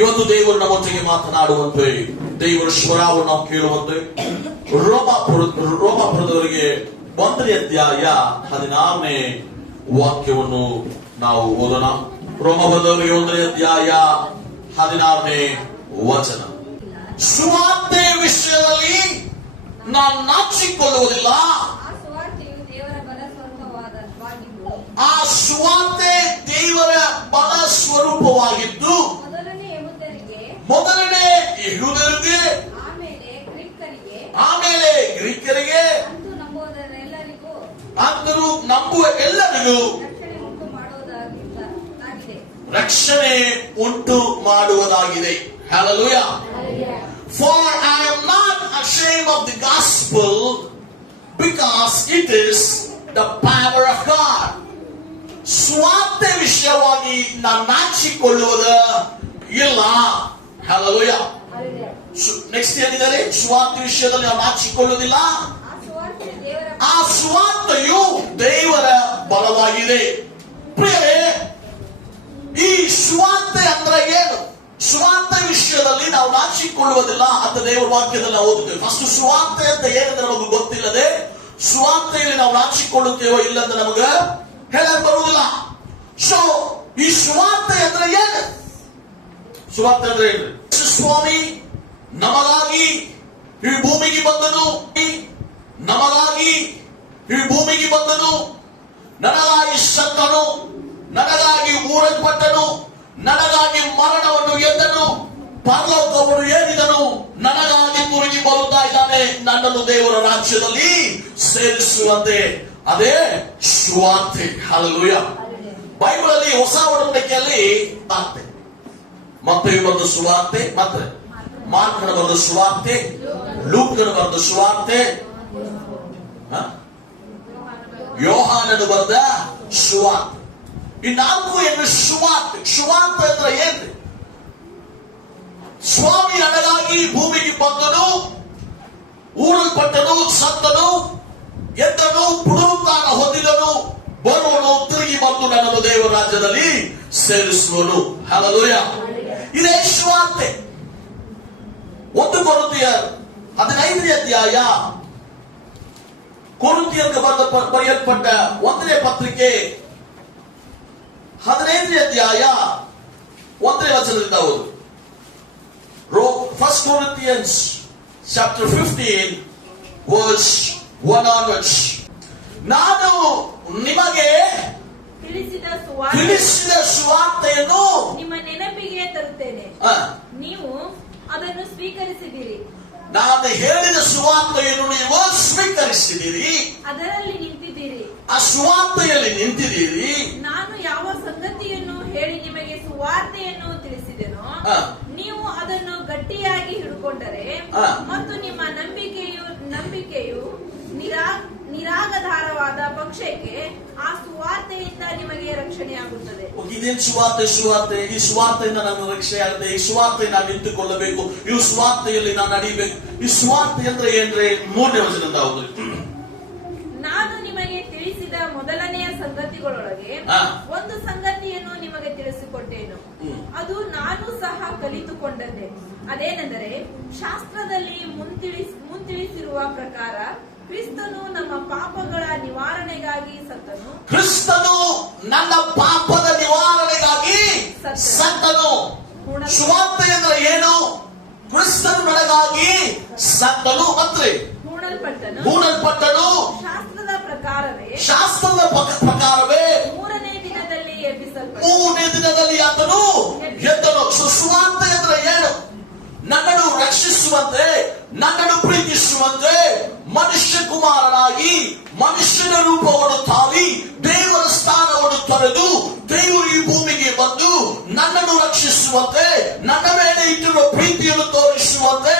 ಇವತ್ತು ದೇವರು ನಮ್ಮೊಟ್ಟಿಗೆ ಮಾತನಾಡುವಂತೆ, ದೇವರ ಸ್ವರವನ್ನು ನಾವು ಕೇಳುವಂತೆ ರೋಮಾಪುರದವರಿಗೆ 1ನೇ ಅಧ್ಯಾಯ 16ನೇ ವಾಕ್ಯವನ್ನು ನಾವು ಓದೋಣ. ರೋಮಾಪುರದವರಿಗೆ 1ನೇ ಅಧ್ಯಾಯ 16ನೇ ವಚನ. ಸುವಾರ್ತೆ ವಿಷಯದಲ್ಲಿ ನಾನು ನಾಚಿಕೊಳ್ಳುವುದಿಲ್ಲ. ಆ ಸುವಾರ್ತೆ ದೇವರ ಬಲ ಸ್ವರೂಪವಾಗಿದ್ದು ಮೊದಲನೇ ಯೆಹೂದ್ಯರಿಗೆ, ಆಮೇಲೆ ಗ್ರೀಕರಿಗೆ, ಅಂದರೂ ನಂಬುವ ಎಲ್ಲರಿಗೂ ರಕ್ಷಣೆ ಉಂಟು ಮಾಡುವುದಾಗಿದೆ. Hallelujah. For I am not ashamed of the gospel because it is the power of God. ಸುವಾರ್ತೆ ವಿಷಯವಾಗಿ ನಾನು ನಾಚಿಕೊಳ್ಳುವುದು ಇಲ್ಲ. Hallelujah. ನೆಕ್ಸ್ಟ್ ಏನಿದ್ದಾರೆ? ಸುವಾರ್ತೆ ವಿಷಯದಲ್ಲಿ ನಾವು ನಾಚಿಕೊಳ್ಳುವುದಿಲ್ಲ. ಆ ಸುವಾರ್ತೆಯು ದೇವರ ಬಲವಾಗಿದೆ. ಪ್ರಿಯರೇ, ಈ ಸುವಾರ್ತೆ ಅಂದ್ರೆ ಏನು? ಸುವಾರ್ತೆ ವಿಷಯದಲ್ಲಿ ನಾವು ನಾಚಿಕೊಳ್ಳುವುದಿಲ್ಲ ಅಂತ ದೇವರ ವಾಕ್ಯದಲ್ಲಿ ನಾವು ಓದುತ್ತೇವೆ. ಫಸ್ಟ್ ಸುವಾರ್ತೆ ಅಂತ ಏನಂದ್ರೆ ನಮಗೆ ಗೊತ್ತಿಲ್ಲದೆ ಸುವಾರ್ತೆಯಲ್ಲಿ ನಾವು ನಾಚಿಕೊಳ್ಳುತ್ತೇವೋ ಇಲ್ಲ ಅಂತ ನಮಗೆ ಹೇಳಕ್ ಬರುವುದಿಲ್ಲ. ಸೊ ಈ ಸುವಾರ್ತೆ ಅಂದ್ರೆ ಏನು? ಸುವಾರ್ತೆ ಅಂದ್ರೆ ಏನು? ಸ್ವಾಮಿ ನಮಗಾಗಿ ಈ ಭೂಮಿಗೆ ಬಂದನು, ನಮಗಾಗಿ ಈ ಭೂಮಿಗೆ ಬಂದನು, ನನಗಾಗಿ ಸತ್ತನು, ನನಗಾಗಿ ಊರಲ್ಪಟ್ಟನು, ನನಗಾಗಿ ಮರಣವನ್ನು ಎದ್ದನು, ಪರಲೋಕವನ್ನು ಏರಿದನು, ನನಗಾಗಿ ತಿರುಗಿ ಬರುತ್ತಾ ಇದ್ದಾನೆ, ನನ್ನನ್ನು ದೇವರ ರಾಜ್ಯದಲ್ಲಿ ಸೇರಿಸುವಂತೆ. ಅದೇ ಸುವಾರ್ತೆ. ಹಲ್ಲೆಲೂಯಾ. ಬೈಬಲ್ ಅಲ್ಲಿ ಹೊಸ ಒಡಂಬಡಿಕೆಯಲ್ಲಿ ಮತ್ತೇಯು ಬರೆದ ಸುವಾರ್ತೆ, ಮತ್ತೆ ಮಾರ್ಕನ ಬರೆದ ಸುವಾರ್ತೆ, ಲೂಕನ ಬರೆದ ಸುವಾರ್ತೆ, ಯೋಹಾನನು ಬರೆದ ಸುವಾರ್ತೆ. ಈ ನಾಲ್ಕು ಏನು ಸುವಾರ್ತೆ? ಸುವಾರ್ತೆ ಅಂದ್ರೆ ಏನ್ರಿ? ಸ್ವಾಮಿ ನನಗಾಗಿ ಭೂಮಿಗೆ ಬಂದನು, ಊರಲ್ಪಟ್ಟನು, ಸತ್ತನು, ಎದ್ದನು, ಪುನರುತ್ಥಾನ ಹೊಂದಿದನು, ಬರುವನು, ತಿರುಗಿ ಬಂದು ನನ್ನನ್ನು ದೇವರ ರಾಜ್ಯದಲ್ಲಿ ಸೇರಿಸುವನು. ಹಲ್ಲೆಲೂಯಾ. ಇದೇ ಸುವಾರ್ತೆ. 1 ಕೊರಿಂಥಿಯ 15ನೇ ಅಧ್ಯಾಯ, ಕೊರಿಂಥಿಯರಿಗೆ ಬರೆಯಲ್ಪಟ್ಟ 1ನೇ ಪತ್ರಿಕೆ 15ನೇ ಅಧ್ಯಾಯ 1ನೇ ವಚನದಿಂದ ಓದು. 1 Corinthians chapter 15 verse 1 onwards. ನಾನು ನಿಮಗೆ ತಿಳಿಸಿದ ಸುವಾರ್ತೆಯನ್ನು ನಿಮ್ಮ ನೆನಪಿಗೆ ತರುತ್ತೇನೆ, ನೀವು ಅದನ್ನು ಸ್ವೀಕರಿಸಿದಿರಿ. ನಾನು ಹೇಳಿದ ಸುವಾರ್ತೆಯನ್ನು ನೀವು ಸ್ವೀಕರಿಸಿದಿರಿ, ಅದರಲ್ಲಿ ನಿಂತಿದ್ದೀರಿ, ಆ ಸುವಾರ್ತೆಯಲ್ಲಿ ನಿಂತಿದ್ದೀರಿ. ನಾನು ಯಾವ ಸಂಗತಿಯನ್ನು ಹೇಳಿ ನಿಮಗೆ ಸುವಾರ್ತೆಯನ್ನು ತಿಳಿಸಿದೆನೋ ನೀವು ಅದನ್ನು ಗಟ್ಟಿಯಾಗಿ ಹಿಡ್ಕೊಂಡರೆ ಮತ್ತು ನಿಮ್ಮ ನಂಬಿಕೆಯು ನಿರಾಧಾರವಾದ ಪಕ್ಷಕ್ಕೆ ಆ ಸುವಾರ್ತೆಯಿಂದ ನಿಮಗೆ ರಕ್ಷಣೆಯಾಗುತ್ತದೆ. ಇದೇನು ಸುವಾರ್ತೆ? ಈ ಸುವಾರ್ತೆಯಿಂದ ನಾನು ರಕ್ಷಣೆ ಆಗುತ್ತೆ. ಈ ಸುವಾರ್ತೆ ನಾನು ನಿಂತುಕೊಳ್ಳಬೇಕು, ಈ ಸುವಾರ್ತೆಯಲ್ಲಿ ನಾನು ನಡೀಬೇಕು. ಈ ಸುವಾರ್ತೆ ಅಂದ್ರೆ ಏನ್ರೆ? 3ನೇ ವಚನದಿಂದ ಹೌದು. ನಾನು ನಿಮಗೆ ತಿಳಿಸಿದ ಮೊದಲನೆಯ ಸಂಗತಿಗಳೊಳಗೆ ಒಂದು ಸಂಗತಿಯನ್ನು ನಿಮಗೆ ತಿಳಿಸಿಕೊಟ್ಟೇನು, ಅದು ನಾನು ಸಹ ಕಲಿತುಕೊಂಡದ್ದೇ. ಅದೇನೆಂದರೆ, ಶಾಸ್ತ್ರದಲ್ಲಿ ಮುಂತಿಳಿಸಿರುವ ಪ್ರಕಾರ ಕ್ರಿಸ್ತನು ನಮ್ಮ ಪಾಪಗಳ ನಿವಾರಣೆಗಾಗಿ ಸತ್ತನು. ಕ್ರಿಸ್ತನು ನನ್ನ ಪಾಪದ ನಿವಾರಣೆಗಾಗಿ ಸತ್ತನು. ಸುವಾರ್ತೆ ಅಂದ್ರೆ ಏನು? ಕ್ರಿಸ್ತನು ನನಗಾಗಿ ಸತ್ತನು ಮತ್ತೆ ಹೂಣಲ್ಪಟ್ಟನು. ಶಾಸ್ತ್ರದ ಪ್ರಕಾರವೇ 3ನೇ ದಿನದಲ್ಲಿ ಎಬ್ಬಿಸಲ್ಪಟ್ಟನು. 3ನೇ ದಿನದಲ್ಲಿ ಆತನು ಎದ್ದನು. ಸುವಾರ್ತೆ ಅಂದ್ರೆ ಏನು? ನನ್ನನ್ನು ರಕ್ಷಿಸುವಂತೆ, ನನ್ನನ್ನು ಪ್ರೀತಿಸುವಂತೆ ಮನುಷ್ಯ ಕುಮಾರನಾಗಿ ಮನುಷ್ಯನ ರೂಪವನ್ನು ತಾಳಿ ದೇವರ ಸ್ಥಾನವನ್ನು ತೊರೆದು ದೇವರು ಈ ಭೂಮಿಗೆ ಬಂದು ನನ್ನನ್ನು ರಕ್ಷಿಸುವಂತೆ, ನನ್ನ ಮೇಲೆ ಇಟ್ಟಿರುವ ಪ್ರೀತಿಯನ್ನು ತೋರಿಸುವಂತೆ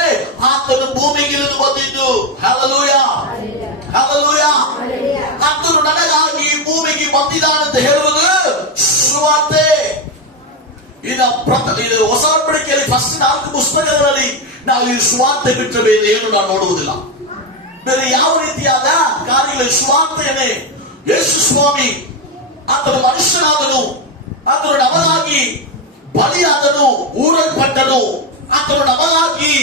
ಆತನು ಭೂಮಿಗೆ ಇಳಿದು ಬಂದಿದ್ದು. Hallelujah, hallelujah. ಆತನು ನನಗಾಗಿ ಭೂಮಿಗೆ ಬಂದಿದ್ದಾನಂತ ಹೇಳುವುದು ಸುವಾರ್ತೆ. ಇದು ಹೊಸ ಒಡಂಬಡಿಕೆಯಲ್ಲಿ ಫಸ್ಟ್ 4 ಪುಸ್ತಕಗಳಲ್ಲಿ ನಾವು ಈ ಸುವಾರ್ತೆ ಬಿಟ್ಟರೆ ಬೇರೆ ಏನು ನಾವು ನೋಡುವುದಿಲ್ಲ. ಬೇರೆ ಯಾವ ರೀತಿಯಾದ ಕಾರ್ಯಗಳು? ಸುವಾರ್ತೆಯನ್ನೇ. ಯೇಸು ಸ್ವಾಮಿ ಆತನು ಮನುಷ್ಯನಾದನು, ಆತನು ನಮಗಾಗಿ ಬಲಿಯಾದನು, ಊರಲ್ಪಟ್ಟನು. ಆತನು ನಮಗಾಗಿ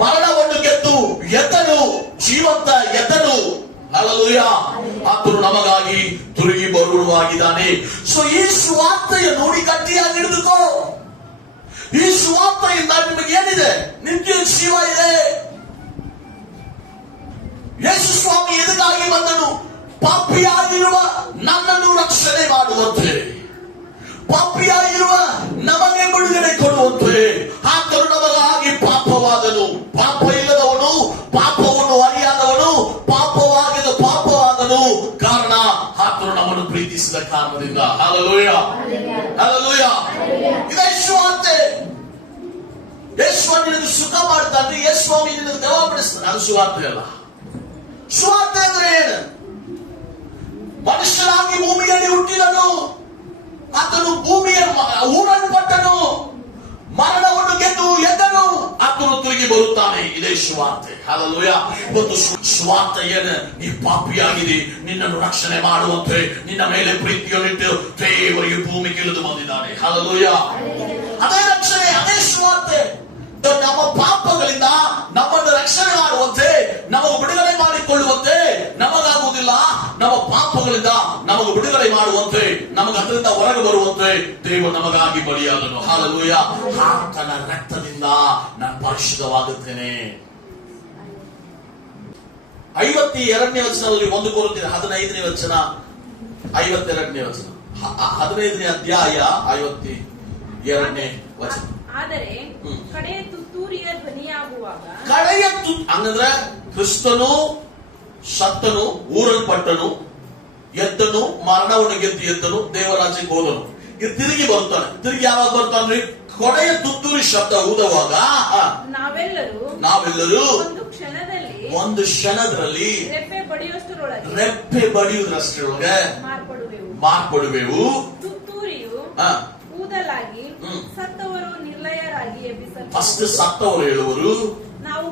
ಮರಣವನ್ನು ಗೆದ್ದು ಎದ್ದನು, ಜೀವಂತ ಎದ್ದನು. ಹಲ್ಲೆಲೂಯಾ. ಆತನು ನಮಗಾಗಿ ತಿರುಗಿ ಬರುವಾಗಿದ್ದಾನೆ. ಸೊ ಈ ಸುವಾರ್ತೆಯ ನೋಡಿ ಗಟ್ಟಿಯಾಗಿ ಹಿಡಿದುಕೋ. ಈ ಸುವಾರ್ತೆಯಿಂದ ನಿಮಗೆ ಏನಿದೆ? ನಿತ್ಯ ಜೀವ ಇದೆ. ಯೇಸು ಸ್ವಾಮಿ ಎದುರಾಗಿ ಬಂದನು, ಪಾಪಿಯಾಗಿರುವ ನನ್ನನ್ನು ರಕ್ಷಣೆ ಮಾಡುವಂತೆ, ಪಾಪಿಯಾಗಿರುವ ನಮಗೆ ಬಿಡುಗಡೆ ಕೊಡುವಂತೆ. ಆತನು ನಮಗಾಗಿ ಪಾಪವಾದನು. ಪಾಪ ಇಲ್ಲದವನು, ಪಾಪವನ್ನು ಅರಿಯಾದವನು, ಪಾಪವಾದನು. ಕಾರಣ ಆತನು ನಮ್ಮನ್ನು ಪ್ರೀತಿಸಿದ ಕಾರಣದಿಂದ. Hallelujah, hallelujah. ಇದೇ ಸುವಾರ್ತೆ. ಯೇಸುಸ್ವಾಮಿ ನಿನಗೆ ಸುಖ ಮಾಡ್ತಾನೆ, ಯೇಸುಸ್ವಾಮಿ ನಿನಗೆ ದೆವ್ವ ಬಿಡಿಸ್ತಾನೆ. ಅದು ಸುವಾರ್ತೆ ಅಲ್ಲ. ಸುವಾರ್ತೆ ಅಂದ್ರೆ ಏನು? ಮನುಷ್ಯನಾಗಿ ಭೂಮಿಯಲ್ಲಿ ಹುಟ್ಟಿದನು, ಆತನು ಭೂಮಿಯ ಊರಲ್ಪಟ್ಟನು, ಮರಣವನ್ನು ಗೆದ್ದು ಎದ್ದನು, ಆತನು ತಿರುಗಿ ಬರುತ್ತಾನೆ. ಇದೇ ಸುವಾರ್ತೆ. ಹಲ್ಲೆಲೂಯಾ. ಇವತ್ತು ಸುವಾರ್ತೆ ಏನು? ನೀ ಪಾಪಿಯಾಗಿದೆ, ನಿನ್ನನ್ನು ರಕ್ಷಣೆ ಮಾಡುವಂತೆ ನಿನ್ನ ಮೇಲೆ ಪ್ರೀತಿಯನ್ನಿಟ್ಟು ದೇವರಿಗೆ ಭೂಮಿಗೆ ಇಳಿದು ಬಂದಿದ್ದಾನೆ. ಹಲ್ಲೆಲೂಯಾ. ಅದೇ ರಕ್ಷಣೆ, ಅದೇ ಸುವಾರ್ತೆ. ನಮ್ಮ ಪಾಪಗಳಿಂದ ನಮ್ಮನ್ನು ರಕ್ಷಣೆ ಮಾಡುವಂತೆ, ನಮಗೆ ಬಿಡುಗಡೆ ಮಾಡಿಕೊಳ್ಳುವಂತೆ, ನಮಗಾಗುವುದಿಲ್ಲ. ನಮ್ಮ ಪಾಪಗಳಿಂದ ನಮಗೆ ಬಿಡುಗಡೆ ಮಾಡುವಂತೆ, ನಮಗೆ ಅದರಿಂದ ಹೊರಗೆ ಬರುವಂತೆ ದೇವರು ನಮಗಾಗಿ ಬಲಿಯಾದನು. ಹಲ್ಲೆಲೂಯಾ. ಆತನ ರಕ್ತದಿಂದ ನಾನು ಪರಿಶುದ್ಧವಾಗುತ್ತೇನೆ. 52ನೇ ವಚನದಲ್ಲಿ 1 ಕೊರಿಂಥಿಯರ 15ನೇ ವಚನ, 52ನೇ ವಚನ, 15ನೇ ಅಧ್ಯಾಯ 52ನೇ ವಚನ. ಆದರೆ ಕಡೆಯ ತುತ್ತೂರಿಯ ಧ್ವನಿಯಾಗುವಾಗ, ಕಡೆಯ ಹಂಗಂದ್ರೆ ಕ್ರಿಸ್ತನು ಸತ್ತನು, ಊರಲ್ಪಟ್ಟನು, ಎದ್ದನು, ಮರಣವನ್ನು ಗೆದ್ದು ಎದ್ದನು, ದೇವರಾಜ್ಯಕ್ಕೆ ಹೋದನು. ಇದು ತಿರುಗಿ ಬರ್ತಾನೆ. ತಿರುಗಿ ಯಾವಾಗ ಬರ್ತಾನೆ? ಕೊನೆಯ ತುತ್ತೂರಿ ಶಬ್ದ ಊದುವಾಗ ನಾವೆಲ್ಲರೂ ಒಂದು ಕ್ಷಣದಲ್ಲಿ ರೆಪ್ಪೆ ಬಡಿಯುವುದರಷ್ಟರೊಳಗೆ ಮಾರ್ಪಡುವೆವು. ತುತ್ತೂರಿಯು ಊದಲಾಗಿ ಸತ್ತವರು ನಿರ್ಲಯರಾಗಿ ಎಬ್ಬಿಸಲ್ಪಡುವರು. ಫಸ್ಟ್ ಸತ್ತವರು ಹೇಳುವರು, ನಾವು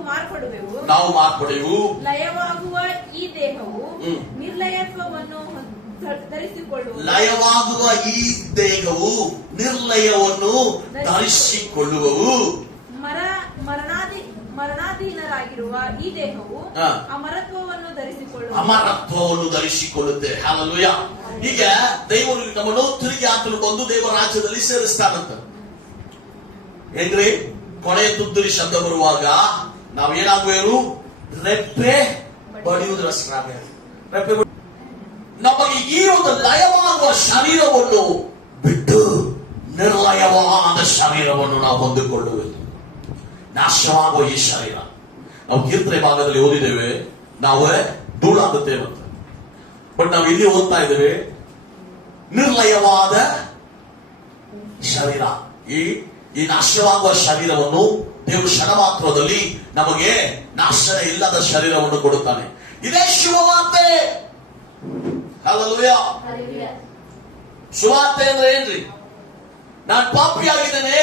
ಮಾರ್ಪಡೆವು. ಲಯವಾಗುವ ಈ ದೇಹವು ನಿರ್ಲಯತ್ವವನ್ನು ಧರಿಸಿಕೊಳ್ಳುವುದು. ಲಯವಾಗುವ ಈ ದೇಹವು ನಿರ್ಲಯವನ್ನು ಧರಿಸಿಕೊಳ್ಳುವವು. ಮರಣಾಧೀನರಾಗಿರುವ ಈ ದೇಹವು ಅಮರತ್ವವನ್ನು ಧರಿಸಿಕೊಳ್ಳುತ್ತೆ. ಹಲ್ಲೆಲೂಯಾ. ಈಗ ದೇವರು ನಮ್ಮನ್ನು ತಿರುಗಿ ಆತನು ಬಂದು ದೇವರ ರಾಜ್ಯದಲ್ಲಿ ಸೇರಿಸ್ತಾನಂತ. ಏನ್ರಿ? ಕೊನೆಯ ತುತ್ತೂರಿ ಶಬ್ದ ಬರುವಾಗ ನಾವೇನಾಗುವೆವು? ರೆಪ್ಪೆ ಬಡಿಯುವುದರಷ್ಟಾಗ. ನಮಗೆ ಈ ಒಂದು ಲಯವಾಗುವ ಶರೀರವನ್ನು ಬಿಟ್ಟು ನಿರ್ಲಯವಾದ ಶರೀರವನ್ನು ನಾವು ಹೊಂದಿಕೊಳ್ಳುವುದು. ನಾಶವಾಗುವ ಈ ಶರೀರ, ನಾವು ಕೀರ್ತನೆ ಭಾಗದಲ್ಲಿ ಓದಿದ್ದೇವೆ, ನಾವು ಧೂಳಾಗುತ್ತೇವೆ ಅಂತ. ಬಟ್ ನಾವು ಇಲ್ಲಿ ಓದ್ತಾ ಇದ್ದೇವೆ ನಿರ್ಲಯವಾದ ಶರೀರ. ಈ ನಾಶವಾಗುವ ಶರೀರವನ್ನು ದೇವರು ಕ್ಷಣ ಮಾತ್ರದಲ್ಲಿ ನಮಗೆ ನಾಶನ ಇಲ್ಲದ ಶರೀರವನ್ನು ಕೊಡುತ್ತಾನೆ. ಇದೇ ಶುಭವಾರ್ತೆ. ಹಲ್ಲೆಲೂಯಾ. ಸುವಾರ್ತೆ ಅಂದ್ರೆ ಏನ್ರಿ? ನಾನು ಪಾಪಿಯಾಗಿದ್ದೇನೆ,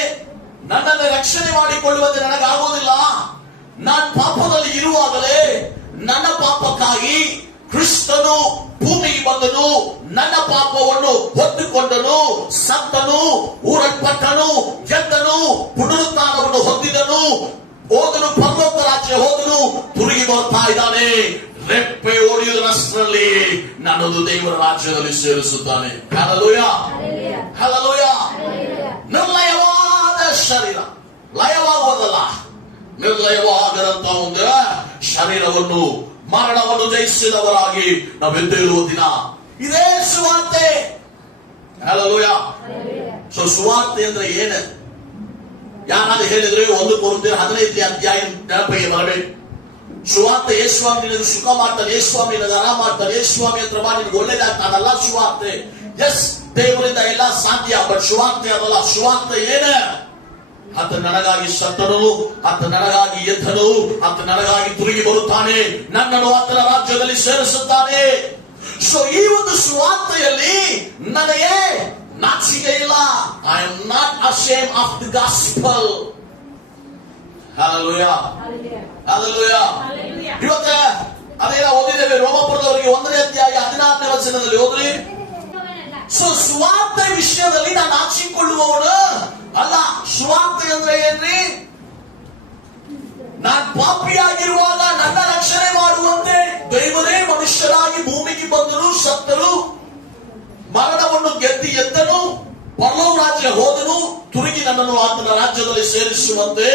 ನನ್ನನ್ನು ರಕ್ಷಣೆ ಮಾಡಿಕೊಳ್ಳುವಂತೆ ನನಗಾಗುವುದಿಲ್ಲ. ನಾನು ಪಾಪದಲ್ಲಿ ಇರುವಾಗಲೇ ನನ್ನ ಪಾಪಕ್ಕಾಗಿ ಕ್ರಿಸ್ತನು ಭೂಮಿಗೆ ಬಂದನು, ನನ್ನ ಪಾಪವನ್ನು ಹೊತ್ತುಕೊಂಡನು, ಸತ್ತನು, ಊರಲ್ಪಟ್ಟನು, ಗೆದ್ದನು, ಪುನರುತ್ಥಾನವನ್ನು ಹೊಂದಿದನು, ಹೋದನು, ಪರಲೋಕ ರಾಜ್ಯ ಹೋದನು, ತಿರುಗಿ ಬರ್ತಾ ಇದ್ದಾನೆ. ರೆಪ್ಪೆ ಹೊಡೆಯುವುದರಷ್ಟರಲ್ಲಿ ನನ್ನದು ದೇವರ ರಾಜ್ಯದಲ್ಲಿ ಸೇರಿಸುತ್ತಾನೆ. Hallelujah, hallelujah. ನಿರ್ಲಯವಾದ ಶರೀರ, ಲಯವಾಗುವುದಲ್ಲ, ನಿರ್ಲಯವಾಗದಂತ ಒಂದು ಶರೀರವನ್ನು, ಮರಣವನ್ನು ಜಯಿಸಿದವರಾಗಿ ನಾವೆದ್ದೇಳುವ ದಿನ ಇದೇ ಸುವಾರ್ತೆ. ಹಲ್ಲೆಲೂಯಾ. ಸೊ ಸುವಾರ್ತೆ ಅಂದ್ರೆ ಏನು? ಯಾರಾದ್ರೂ ಹೇಳಿದ್ರೆ 1 ಕೊರಿಂಥಿಯರ 15ನೇ ಅಧ್ಯಾಯ ನೆನಪಿಗೆ ಬರಬೇಕು. ಸುವಾರ್ತೆ ಯೇಸುಸ್ವಾಮಿ ನಿನಗೆ ಸುಖ ಮಾಡ್ತಾನೆ, ಯೇಸುಸ್ವಾಮಿ ನಿನಗೆ ಆರಾಮ ಮಾಡ್ತಾನೆ, ಯೇಸುಸ್ವಾಮಿ ಹತ್ರ ಬಾ ನಿನಗೆ ಒಳ್ಳೇದಾಗ್ತಾನೆ. ಅದಲ್ಲ ಸುವಾರ್ತೆ. ಎಸ್, ದೇವರಿಂದ ಎಲ್ಲ ಸಾಧ್ಯ, ಬಟ್ ಸುವಾರ್ತೆ ಅದಲ್ಲ. ಸುವಾರ್ತೆ ಏನೇ? ಆತ ನನಗಾಗಿ ಸತ್ತನು, ಆತ ನನಗಾಗಿ ಎದ್ದನು, ಆತ ನನಗಾಗಿ ತಿರುಗಿ ಬರುತ್ತಾನೆ, ನನ್ನನ್ನು ಆತನ ರಾಜ್ಯದಲ್ಲಿ ಸೇರಿಸುತ್ತಾನೆ. ಸೊ ಈ ಒಂದು ಸುವಾರ್ತೆಯಲ್ಲಿ ನನಗೆ ನಾಚಿಕೆ ಇಲ್ಲ. I am not ashamed of the gospel. Hallelujah, hallelujah. ಇವತ್ತ ಅದೇನ ಓದಿದ್ದೇವೆ ರೋಮಪುರದವರಿಗೆ 1ನೇ ಅಧ್ಯಾಯ 16ನೇ ವಚನದಲ್ಲಿ ಓದ್ರಿ. ಸೊ ಸುವಾರ್ತೆ ವಿಷಯದಲ್ಲಿ ನಾನು ನಾಚಿಕೊಳ್ಳುವವನು ಅಲ್ಲ, ಸುವಾರ್ತೆ ಅಂದ್ರೆ ಏನ್ರಿ? ನಾನು ಪಾಪಿಯಾಗಿರುವಾಗ ನನ್ನ ರಕ್ಷಣೆ ಮಾಡುವಂತೆ ದೈವನೇ ಮನುಷ್ಯರಾಗಿ ಭೂಮಿಗೆ ಬಂದರು, ಸತ್ತರು, ಮರಣವನ್ನು ಗೆದ್ದಿ ಎದ್ದನು, ಪರಲೋಕ ರಾಜ್ಯ ಹೋದನು, ತಿರುಗಿ ನನ್ನನ್ನು ಆತನ ರಾಜ್ಯದಲ್ಲಿ ಸೇರಿಸುವಂತೆ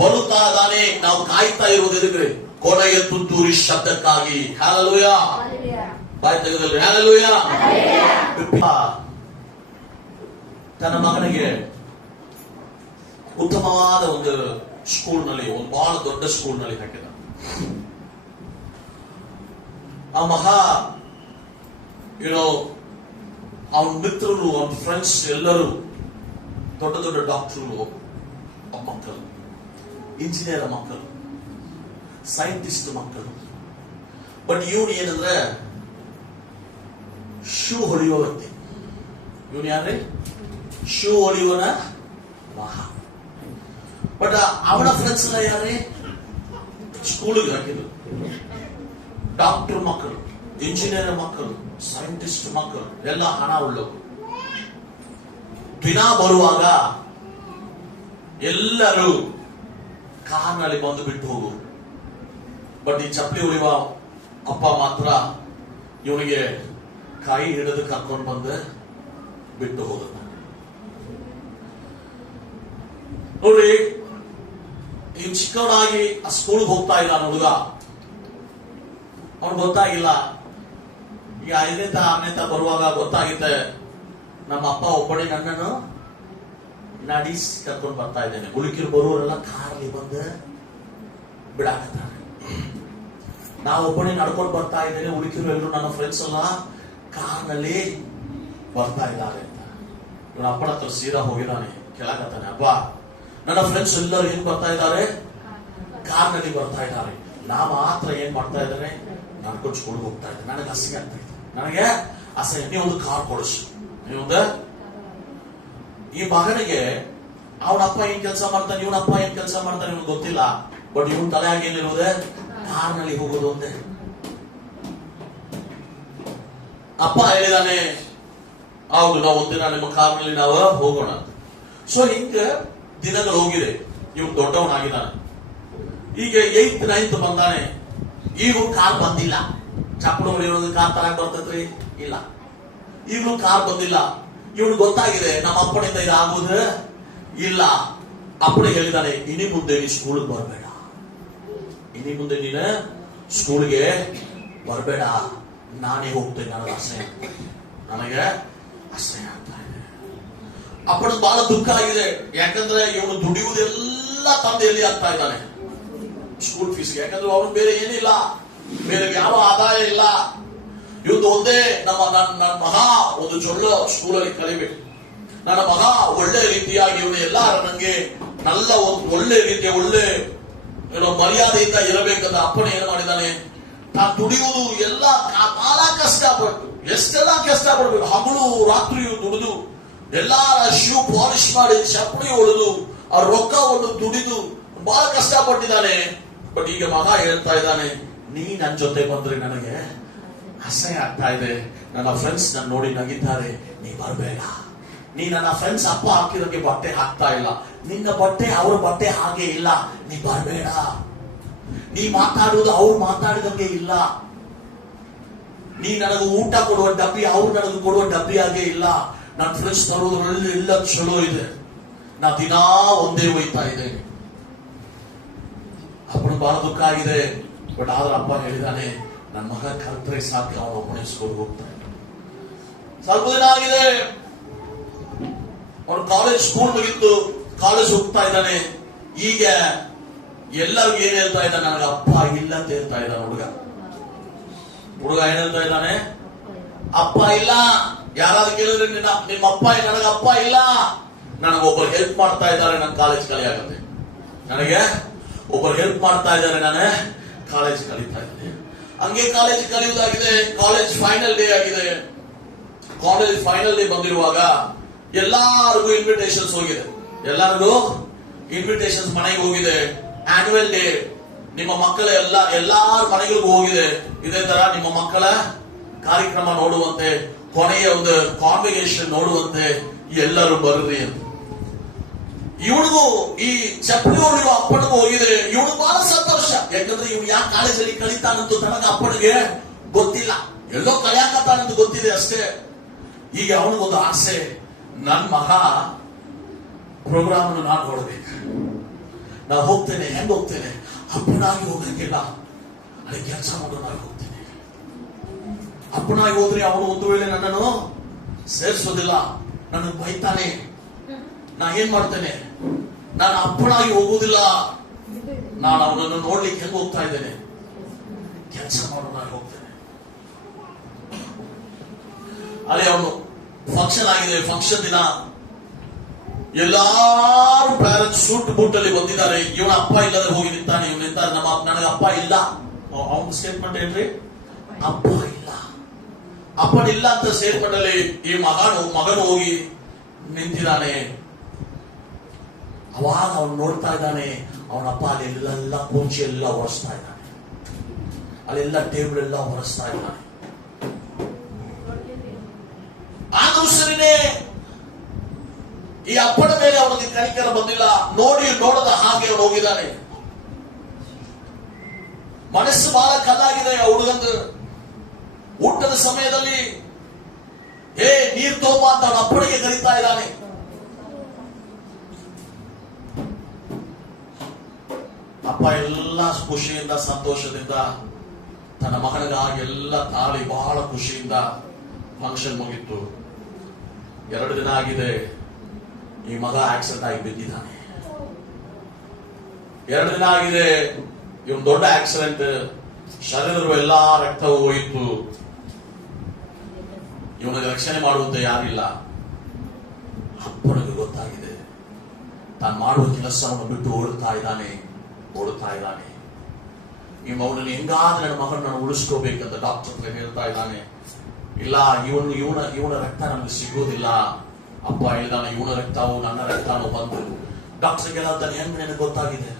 ಬರುತ್ತಾ ಇದ್ದಾನೆ. ನಾವು ಕಾಯ್ತಾ ಇರುವುದೆಂದ್ರೆ ಕೊನೆಯ ತುತ್ತೂರಿ ಶಬ್ದಕ್ಕಾಗಿ. ಹಲ್ಲೆಲೂಯ. ಬಾಯಿ ತೆಗೆದಲ್ಲಿ ಹಲ್ಲೆಲೂಯ. ತನ್ನ ಮಗನಿಗೆ ಉತ್ತಮವಾದ ಒಂದು ಸ್ಕೂಲ್ನಲ್ಲಿ, ಒಂದು ಬಹಳ ದೊಡ್ಡ ಸ್ಕೂಲ್ನಲ್ಲಿ ಹಾಕಿದ. ಆ ಮಗ ಅವನ ಮಿತ್ರರು, ಅವನ ಫ್ರೆಂಡ್ಸ್ ಎಲ್ಲರೂ ದೊಡ್ಡ ದೊಡ್ಡ ಡಾಕ್ಟರ್ಗಳು ಮಕ್ಕಳು, ಇಂಜಿನಿಯರ್ ಮಕ್ಕಳು, ಸೈಂಟಿಸ್ಟ್ ಮಕ್ಕಳು. ಬಟ್ ಇವನು ಏನಂದ್ರೆ ಶೂ ಹೊಡೆಯುವ ವ್ಯಕ್ತಿ. ಇವನು ಯಾರೇ? ಶೂ ಹೊಡೆಯುವನ ಮಹ. ಬಟ್ ಅವನ ಫ್ರೆಂಡ್ಸ್ ಎಲ್ಲ ಯಾರೇ? ಸ್ಕೂಲಿಗೆ ಹಾಕಿದ್ರು ಡಾಕ್ಟರ್ ಮಕ್ಕಳು, ಇಂಜಿನಿಯರ್ ಮಕ್ಕಳು, ಸೈಂಟಿಸ್ಟ್ ಮಕ್ಕಳು, ಎಲ್ಲ ಹಣ ಉಳ್ಳವರು. ದಿನ ಬರುವಾಗ ಎಲ್ಲರೂ ಕಾರ್ನಲ್ಲಿ ಬಂದು ಬಿಟ್ಟು ಹೋಗುವರು. ಬಟ್ ಈ ಚಪ್ಪಲಿ ಉಳಿಯುವ ಅಪ್ಪ ಮಾತ್ರ ಇವನಿಗೆ ಕೈ ಹಿಡಿದು ಕರ್ಕೊಂಡು ಬಂದು ಬಿಟ್ಟು ಹೋದ. ನೋಡಿ, ಈ ಚಿಕ್ಕವನಾಗಿ ಆ ಸ್ಕೂಲ್ಗೆ ಹೋಗ್ತಾ ಇಲ್ಲ ಹುಡುಗ. ಅವನು ಗೊತ್ತಾಗಿಲ್ಲ. ಈಗ 5ನೇ 6ನೇ ಬರುವಾಗ ಗೊತ್ತಾಗಿದೆ, ನಮ್ಮ ಅಪ್ಪ ಒಬ್ಬನೇ ನನ್ನನ್ನು ನಡಿಸಿ ಕರ್ಕೊಂಡು ಬರ್ತಾ ಇದ್ದೇನೆ. ಉಳುಕಿರು ಬರುವವರೆಲ್ಲ ಕಾರ್ಲಿ ಬಂದು ಬಿಡಾಕತ್ತಾರೆ. ನಾವು ಒಬ್ಬನೇ ನಡ್ಕೊಂಡು ಬರ್ತಾ ಇದ್ದೇನೆ, ಉಳುಕಿರು ಎಲ್ಲರೂ ನನ್ನ ಫ್ರೆಂಡ್ಸ್ ಎಲ್ಲ ಕಾರ್ನಲ್ಲಿ ಬರ್ತಾ ಇದ್ದಾರೆ ಅಂತ. ಇವನ ಅಪ್ಪನ ಹತ್ರ ಸೀದಾ ಹೋಗಿದ್ದಾನೆ, ಕೇಳಕತ್ತಾನೆ, ಅಪ್ಪ ನನ್ನ ಫ್ರೆಂಡ್ಸ್ ಎಲ್ಲರೂ ಏನ್ ಬರ್ತಾ ಇದ್ದಾರೆ? ಕಾರ್ನಲ್ಲಿ ಬರ್ತಾ ಇದ್ದಾರೆ. ನಾ ಮಾತ್ರ ಏನ್ ಮಾಡ್ತಾ ಇದ್ದಾರೆ? ನಡ್ಕೊಂಡು ಸ್ಕೂಲ್ಗೆ ಹೋಗ್ತಾ ಇದ್ದೆ. ನನಗೆ ಅಸಹ್ಯ ಆಗ್ತಾ ಇತ್ತು. ನನಗೆ ಅಸಹ್ಯ. ನೀವೊಂದು ಕಾರ್ ಕೊಡಿಸು. ನೀವೊಂದು ಈ ಮಗನಿಗೆ ಅವನಪ್ಪ ಏನ್ ಕೆಲಸ ಮಾಡ್ತಾನೆ, ಇವನಪ್ಪ ಏನ್ ಕೆಲಸ ಮಾಡ್ತಾನೆ ಇವನು ಗೊತ್ತಿಲ್ಲ. ಬಟ್ ಇವನ್ ತಲೆ ಆಗಿ ಏನಿರುವುದೇ? ಕಾರ್ನಲ್ಲಿ ಹೋಗೋದು ಒಂದೇ. ಅಪ್ಪ ಹೇಳಿದಾನೆ, ಹೌದು ನಾವು ಒಂದಿನ ನಿಮ್ಮ ಕಾರ್ನಲ್ಲಿ ನಾವು ಹೋಗೋಣ. ಸೊ ಹಿಂಗ ದಿನಗಳು ಹೋಗಿದೆ. ಇವನು ದೊಡ್ಡವನಾಗಿದ್ದಾನೆ. ಈಗ 8th 9th ಬಂದಾನೆ. ಈಗ ಕಾರ್ ಬಂದಿಲ್ಲ. ಚಪ್ಪಲು ಹೊಡೆಯೋದು ಕಾರ್ ತರಕ್ ಬರ್ತೈತ್ರಿ? ಇಲ್ಲ. ಈಗಲೂ ಕಾರ್ ಬಂದಿಲ್ಲ. ಇವನು ಗೊತ್ತಾಗಿದೆ ನಮ್ಮ ಅಪ್ಪನಿಂದ ಇದಾಗುವುದು ಇಲ್ಲ. ಅಪ್ಪನೇ ಹೇಳಿದಾನೆ, ಇನಿ ಮುಂದೆ ನೀನು ಸ್ಕೂಲ್ಗೆ ಬರಬೇಡ, ಇನಿ ಮುಂದೆ ನೀನು ಸ್ಕೂಲ್ಗೆ ಬರಬೇಡ, ನಾನೇ ಹೋಗ್ತೇನೆ. ನನಗೆ ಅಸಹ್ಯ ಆಗ್ತಾ ಇದೆ. ಅಪ್ಪನ ಬಹಳ ದುಃಖ ಆಗಿದೆ. ಯಾಕಂದ್ರೆ ಇವನು ದುಡಿಯುವುದೆಲ್ಲ ತಂದೆಯಲ್ಲಿ ಆಗ್ತಾ ಇದ್ದಾನೆ ಸ್ಕೂಲ್ ಫೀಸ್ಗೆ. ಯಾಕಂದ್ರೆ ಅವನು ಬೇರೆ ಏನಿಲ್ಲ, ಬೇರೆ ಯಾವ ಆದಾಯ ಇಲ್ಲ. ಇವತ್ತು ಒಂದೇ ನನ್ನ ಮಗ ಒಂದು ಚೊಳ್ಳ ಸ್ಕೂಲಲ್ಲಿ ಕಲಿಬೇಕು, ನನ್ನ ಮಗ ಒಳ್ಳೆ ರೀತಿಯಾಗಿ ಇವನು ಎಲ್ಲ ನನಗೆ ನಲ್ಲ ಒಂದು ಒಳ್ಳೆ ರೀತಿಯ ಒಳ್ಳೆ ಮರ್ಯಾದೆಯಿಂದ ಇರಬೇಕಂತ ಅಪ್ಪನೇ ಏನು ಮಾಡಿದ್ದಾನೆ, ನಾನು ದುಡಿಯುವುದು ಎಲ್ಲ ಬಹಳ ಕಷ್ಟಪಟ್ಟು, ಎಷ್ಟೆಲ್ಲ ಕಷ್ಟಪಡ್ಬೇಕು, ಹಗಲು ರಾತ್ರಿಯು ದುಡಿದು ಎಲ್ಲಾರ ಶೂ ಪಾಲಿಶ್ ಮಾಡಿ ಚಪ್ಪಲಿ ಹೊಡೆದು ಆ ರೊಕ್ಕವನ್ನು ದುಡಿದು ಬಹಳ ಕಷ್ಟಪಟ್ಟಿದ್ದಾನೆ. ಬಟ್ ಈಗ ಮಗ ಹೇಳ್ತಾ ಇದ್ದಾನೆ, ನೀ ನನ್ನ ಜೊತೆ ಬಂದ್ರೆ ನನಗೆ ಅಸಹ್ಯ ಆಗ್ತಾ ಇದೆ. ನನ್ನ ಫ್ರೆಂಡ್ಸ್ ನನ್ನ ನೋಡಿ ನಗಿದ್ದಾರೆ, ನೀ ಬರಬೇಡ. ನೀ ನನ್ನ ಫ್ರೆಂಡ್ಸ್ ಅಪ್ಪ ಹಾಕಿರೋಕೆ ಬಟ್ಟೆ ಹಾಕ್ತಾ ಇಲ್ಲ, ನಿನ್ನ ಬಟ್ಟೆ ಅವ್ರ ಬಟ್ಟೆ ಹಾಗೆ ಇಲ್ಲ, ನೀ ಬರಬೇಡ. ನೀ ಮಾತಾಡುವುದು ಅವ್ರು ಮಾತಾಡಿದಂಗೆ ಇಲ್ಲ. ನೀ ನನಗೆ ಊಟ ಕೊಡುವ ಡಬ್ಬಿ ಅವ್ರು ನನಗೆ ಕೊಡುವ ಡಬ್ಬಿ ಹಾಗೆ ಇಲ್ಲ. ನನ್ನ ಫ್ರೆಂಡ್ಸ್ ತರುವುದರಲ್ಲಿ ಎಲ್ಲ ಚಲೋ ಇದೆ. ನಾ ದಿನಾ ಒಂದೇ ಒಯ್ತಾ ಇದ್ದೇನೆ. ಅಪ್ಪನ ಬಹಳ ದುಃಖ ಆಗಿದೆ. ಬಟ್ ಆದ್ರೆ ಅಪ್ಪ ಹೇಳಿದಾನೆ, ನನ್ನ ಮಗ ಕಲ್ತ್ರೆ ಸಾಕು, ಅವನು ಒಬ್ಬನೇ ಸ್ಕೂಲ್ಗೆ ಹೋಗ್ತಾ ಇದ್ದ. ಸ್ವಲ್ಪ ದಿನ ಆಗಿದೆ, ಅವನು ಕಾಲೇಜ್ ಸ್ಕೂಲ್ ಮುಗಿತ್ತು, ಕಾಲೇಜ್ ಹೋಗ್ತಾ ಇದ್ದಾನೆ. ಈಗ ಎಲ್ಲರಿಗೂ ಏನ್ ಹೇಳ್ತಾ ಇದ್ದಾನೆ, ನನಗೆ ಅಪ್ಪ ಇಲ್ಲ ಅಂತ ಹೇಳ್ತಾ ಇದ್ದಾನೆ. ಹುಡುಗ ಏನ್ ಹೇಳ್ತಾ ಇದ್ದಾನೆ, ಅಪ್ಪ ಇಲ್ಲ. ಯಾರಾದ್ರೂ ಕೇಳಿದ್ರೆ ನಿಮ್ಮ ಅಪ್ಪ, ನನಗೆ ಅಪ್ಪ ಇಲ್ಲ, ನನಗೊಬ್ಬರು ಹೆಲ್ಪ್ ಮಾಡ್ತಾ ಇದ್ದಾರೆ, ನನ್ನ ಕಾಲೇಜ್ ಕಲಿಯಾಗತ್ತೆ, ನನಗೆ ಒಬ್ಬರು ಹೆಲ್ಪ್ ಮಾಡ್ತಾ ಇದ್ದಾರೆ, ನಾನು ಕಾಲೇಜ್ ಕಲಿತಾ ಇದ್ದೇನೆ. ಹಂಗೆ ಕಾಲೇಜ್ ಕಲಿಯುವುದಾಗಿದೆ. ಕಾಲೇಜ್ ಫೈನಲ್ ಡೇ ಆಗಿದೆ. ಕಾಲೇಜ್ ಫೈನಲ್ ಡೇ ಬಂದಿರುವಾಗ ಎಲ್ಲಾರಿಗೂ ಇನ್ವಿಟೇಷನ್ಸ್ ಹೋಗಿದೆ. ಎಲ್ಲರಿಗೂ ಇನ್ವಿಟೇಷನ್ಸ್ ಮನೆಗೆ ಹೋಗಿದೆ. ಆನ್ಯುವಲ್ ಡೇ ನಿಮ್ಮ ಮಕ್ಕಳ ಎಲ್ಲಾರ ಮನೆಗಳಿಗೂ ಹೋಗಿದೆ. ಇದೇ ತರ ನಿಮ್ಮ ಮಕ್ಕಳ ಕಾರ್ಯಕ್ರಮ ನೋಡುವಂತೆ, ಕೊನೆಯ ಒಂದು ಕಾನ್ವಿಗೇಷನ್ ನೋಡುವಂತೆ ಎಲ್ಲರೂ ಬರ್ರಿ ಅಂತ. ಇವನಿಗೂ ಈ ಚಪ್ಪಲಿ ಹೊಡೆಯುವ ಅಪ್ಪನಿಗೂ ಹೋಗಿದೆ. ಇವನು ಬಹಳ ಸಂತೋಷ, ಯಾಕಂದ್ರೆ ಇವನು ಯಾವ ಕಾಲೇಜಲ್ಲಿ ಕಲಿತಾನಂತೂ ತನಗ ಅಪ್ಪನಿಗೆ ಗೊತ್ತಿಲ್ಲ, ಎಲ್ಲೋ ಕಲಿಯಾಕತ್ತಾನಂತ ಗೊತ್ತಿದೆ ಅಷ್ಟೇ. ಈಗ ಅವನಿಗೊಂದು ಆಸೆ, ನನ್ ಮಗ ಪ್ರೋಗ್ರಾಮ್ ನಾನು ನೋಡ್ಬೇಕು, ನಾ ಹೋಗ್ತೇನೆ. ಹೆಂಗ್ ಹೋಗ್ತೇನೆ? ಅಪ್ಪನಾಗಿ ಹೋಗಂಗಿಲ್ಲ, ಅಲ್ಲಿ ಕೆಲಸ ಮಾಡೋನಾಗಿ ಹೋಗ್ತೇನೆ. ಅಪ್ಪನಾಗಿ ಹೋದ್ರೆ ಅವನು ಒಂದು ವೇಳೆ ನನ್ನನ್ನು ಸೇರಿಸೋದಿಲ್ಲ, ನನಗೆ ಬೈತಾನೆ. ನಾ ಏನ್ ಮಾಡ್ತೇನೆ? ನಾನು ಅಪ್ಪನಾಗಿ ಹೋಗುವುದಿಲ್ಲ, ನಾನು ಅವನನ್ನು ನೋಡ್ಲಿಕ್ಕೆ ಹೆಂಗ್ ಹೋಗ್ತಾ ಇದ್ದೇನೆ? ಕೆಲಸ ಮಾಡೋನಾಗಿ ಹೋಗ್ತೇನೆ. ಅಲ್ಲಿ ಅವನು ಫಂಕ್ಷನ್ ಆಗಿದೆ. ಫಂಕ್ಷನ್ ದಿನ ಎಲ್ಲಾರು ಪ್ಯಾರೆಂಟ್ಸ್ ಸೂಟ್ ಬೂಟ್ ಅಲ್ಲಿ ಬಂದಿದ್ದಾರೆ. ಇವನ ಅಪ್ಪ ಇಲ್ಲದೆ ಹೋಗಿ ನಿಂತಾನೆ. ಇವನು ನಿಂತಾರೆ, ನನಗೆ ಅಪ್ಪ ಇಲ್ಲ. ಅವನ ಸ್ಟೇಟ್ಮೆಂಟ್ ಏನ್ರಿ? ಅಪ್ಪ ಇಲ್ಲ. ಅಪ್ಪನಿಲ್ಲ ಅಂತ ಸ್ಟೇಟ್ಮೆಂಟ್ ಅಲ್ಲಿ ಈ ಮಗನು ಹೋಗಿ ನಿಂತಿದ್ದಾನೆ. ಅವಾಗ ಅವನು ನೋಡ್ತಾ ಇದ್ದಾನೆ, ಅವನಪ್ಪ ಅಲ್ಲೆಲ್ಲ ಕುರ್ಚಿ ಎಲ್ಲ ಒರೆಸ್ತಾ ಇದ್ದಾನೆ, ಅಲ್ಲೆಲ್ಲ ಟೇಬಲ್ ಎಲ್ಲ ಒರೆಸ್ತಾ ಇದ್ದಾನೆ. ಆದ್ರೂ ಸರಿನೇ ಈ ಅಪ್ಪನ ಮೇಲೆ ಅವನಿಗೆ ಕನಿಕರ ಬಂದಿಲ್ಲ. ನೋಡದ ಹಾಗೆ ಅವನು ಹೋಗಿದ್ದಾನೆ. ಮನಸ್ಸು ಬಹಳ ಕಲ್ಲಾಗಿದೆ ಆ ಹುಡುಗಂದು. ಊಟದ ಸಮಯದಲ್ಲಿ ನೀರು ತೋಮ ಅಂತ ಅವನ ಅಪ್ಪನಿಗೆ ಕರೀತಾ ಇದ್ದಾನೆ. ಅಪ್ಪ ಎಲ್ಲ ಖುಷಿಯಿಂದ ಸಂತೋಷದಿಂದ ತನ್ನ ಮಗನಿಗಾಗಿ ಎಲ್ಲ ತಾಳಿ ಬಹಳ ಖುಷಿಯಿಂದ ಫಂಕ್ಷನ್ ಮುಗಿತ್ತು. 2 ದಿನ ಆಗಿದೆ, ಈ ಮಗ ಆಕ್ಸಿಡೆಂಟ್ ಆಗಿ ಬಿದ್ದಿದ್ದಾನೆ. 2 ದಿನ ಆಗಿದೆ, ಇವನ್ ದೊಡ್ಡ ಆಕ್ಸಿಡೆಂಟ್, ಶರೀರದ ಎಲ್ಲಾ ರಕ್ತ ಹೋಯಿತು. ಇವನಿಗೆ ರಕ್ಷಣೆ ಮಾಡುವಂತೆ ಯಾರಿಲ್ಲ. ಅಪ್ಪನಿಗೆ ಗೊತ್ತಾಗಿದೆ, ತಾನು ಮಾಡುವ ಕೆಲಸವನ್ನು ಬಿಟ್ಟು ಓಡುತ್ತಾ ಇದ್ದಾನೆ. ಈ ಮೌನ ಹೆಂಗಾದ್ರೆ ನನ್ನ ಮಗನ ನಾನು ಉಳಿಸ್ಕೋಬೇಕಂತ ಡಾಕ್ಟರ್ ಹತ್ರ ಹೇಳ್ತಾ ಇದ್ದಾನೆ. ಇಲ್ಲ, ಇವನ ರಕ್ತ ನಮ್ಗೆ ಸಿಗೋದಿಲ್ಲ. ಅಪ್ಪ ಹೇಳಿದಾನೆ, ಇವನ ರಕ್ತವು ನನ್ನ ರಕ್ತನೂ ಬಂದು. ಡಾಕ್ಟರ್ ಹೇಳ್ತಾನೆ, ಹೆಂಗ್ ನನಗೆ ಗೊತ್ತಾಗಿದೆ?